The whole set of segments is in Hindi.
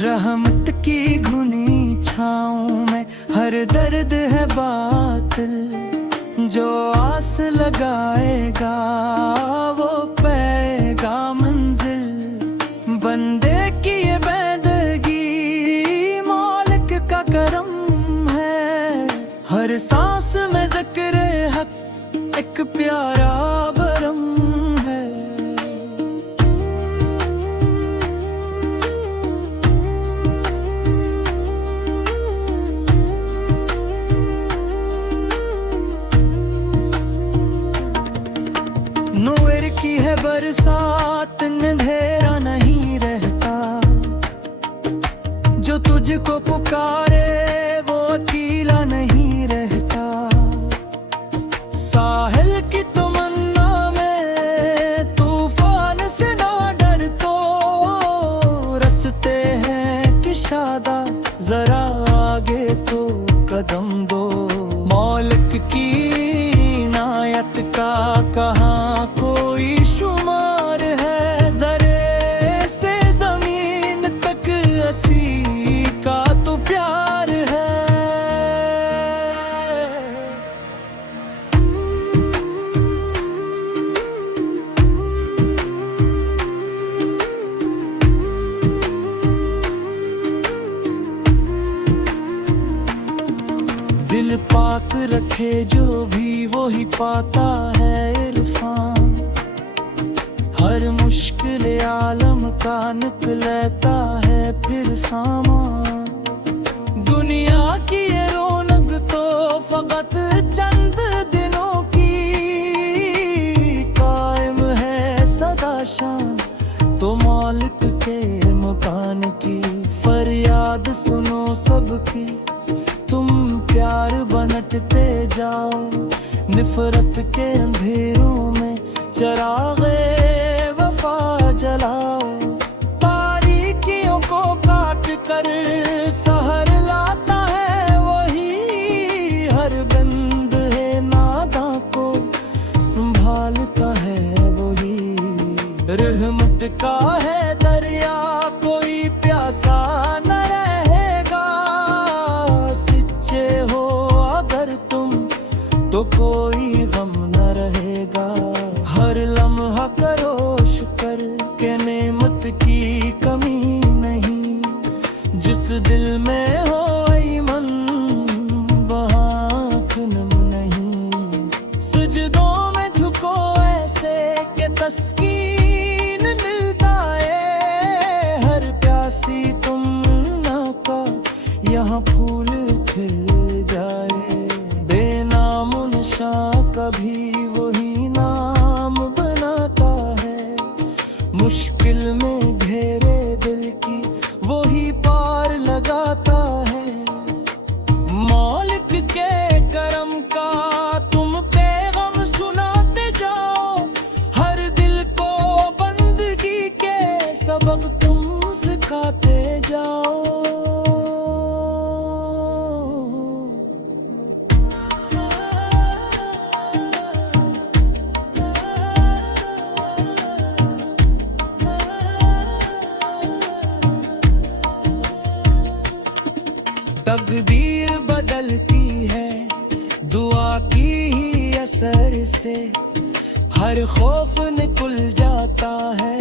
रहमत की घुनी छाँव में हर दर्द है बातिल। जो आस लगाएगा वो पाएगा मंजिल। बंदे की ये बंदगी मालिक का करम है। हर सांस में ज़िक्र हक एक प्यारा बरम है। नूर की है बरसात, अंधेरा नहीं रहता। जो तुझको पुकारे वो अकेला नहीं रहता। साहिल की तमन्ना में तूफान से ना डर, तो रस्ते हैं किशादा, जरा आगे तो कदम दो। मौलिक की नायत का कहाँ कोई शुमार है। जरे से जमीन तक असी का तो प्यार है। दिल पाक रखे जो भी वो ही पाता है इरफान। हर मुश्किल आलम का निकलता है फिर सामान। दुनिया की ये रौनक तो फकत चंद दिनों की, कायम है सदा शान तो मालिक के मकान की। फरियाद सुनो सबकी, तुम प्यार बनटते जाओ। निफरत के अंधेरों में चरागे वफा जलाओ। बारीकियों को काट कर सहर लाता है वही। हर बंद है नादां को संभालता है वही। रहमत का है दरिया, कोई प्यासा न रहेगा। सच्चे हो अगर तुम तो कोई गम न रहेगा। हर लम्हा करो शुक्र के नेमत की कमी नहीं। जिस दिल में हो ईमान वहाँ आँख नम नहीं। सुजदों में झुको ऐसे के तस्कीन मिलता है। हर प्यासी तुम ना का यहाँ फूल खिल जाए। बेनाम निशां कभी वही नाम बनाता है। मुश्किल में घेरे दिल की वही पार लगाता है। मौलिक के करम का तुम पैगाम सुनाते जाओ। हर दिल को बंदगी के सबक तुम सिखाते जाओ। तकदीर बदलती है दुआ की ही असर से। हर खौफ निकल जाता है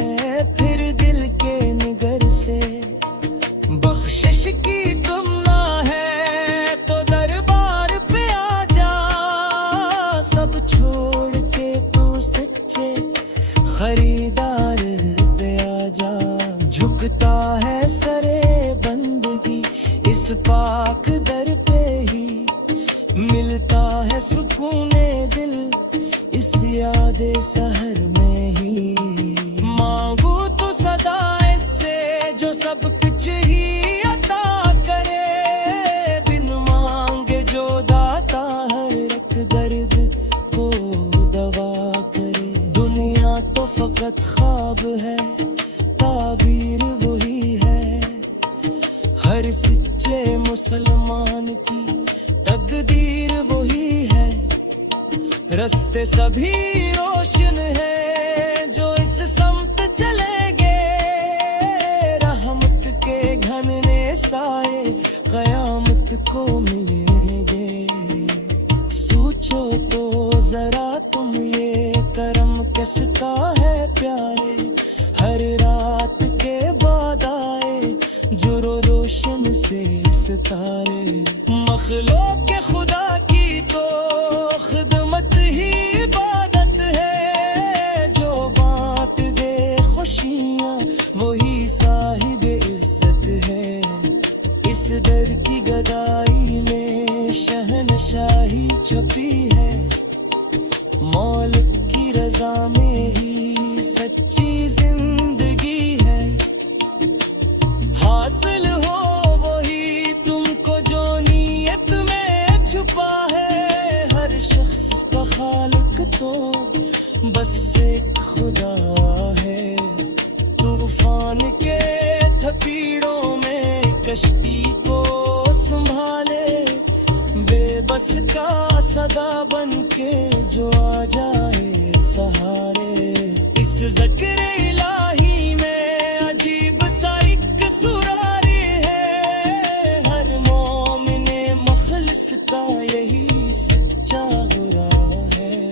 फिर दिल के निगर से। बख्शिश की तमन्ना है तो दरबार पे आ जा। सब छोड़ के तू सच्चे खरीदार पे आ जा। झुकता है सरे बंदगी इस पाक दर पे ही। मिलता है सुकूने दिल इस यादे सहर में ही। मांगू तो सदा इससे जो सब कुछ ही अता करे। बिन मांगे जो दाता हर एक दर्द को दवा करे। दुनिया तो फकत ख्वाब है, ताबीर वही है। हर सच्चे मुसलमान की तकदीर वही है। रास्ते सभी रोशन है जो इस समत चलेंगे। रहमत के घने को मिलेंगे। सोचो तो जरा तुम ये करम किसका है प्यारे, हर रात के बाद आए जो रोशन से सितारे। मखलूक के खुदा की तो खिदमत ही इबादत है, जो बांट दे खुशियाँ वही साहिब इज्जत है। इस दर की गदाई में शहनशाही छुपी है, मौलिक की रजा में ही सच्ची जिंदगी है। हासिल हो वही तुमको जो नीयत में छुपा है, हर शख्स का खालिक तो बस एक खुदा है। तूफान के थपीड़ों में कश्ती को संभाले, बेबस का सदा बन के जो आ जाए सहारे। इस ज़िक्र इलाही में अजीब सा एक सुरारी है, हर मोमिने मुखलिस का यही सच्चा गुरा है।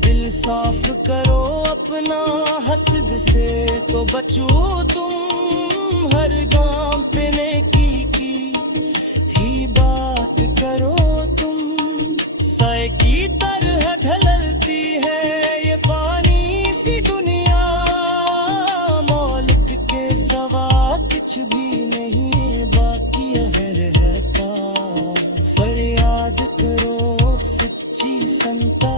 दिल साफ करो अपना हसद से तो बचो तुम, हर गाम पे नेकी की ही बात करो तुम। साए की तरह ढलती है ये फानी सी दुनिया, मौलिक के सवा कुछ भी नहीं बाकी है रहता। फरियाद करो सच्ची संता